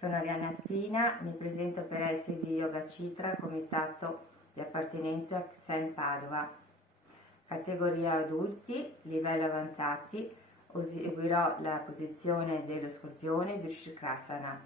Sono Arianna Spina, mi presento per essere di Yoga Citra, comitato di appartenenza XEN Padova. Categoria adulti, livello avanzati, eseguirò la posizione dello scorpione Virsukrasana.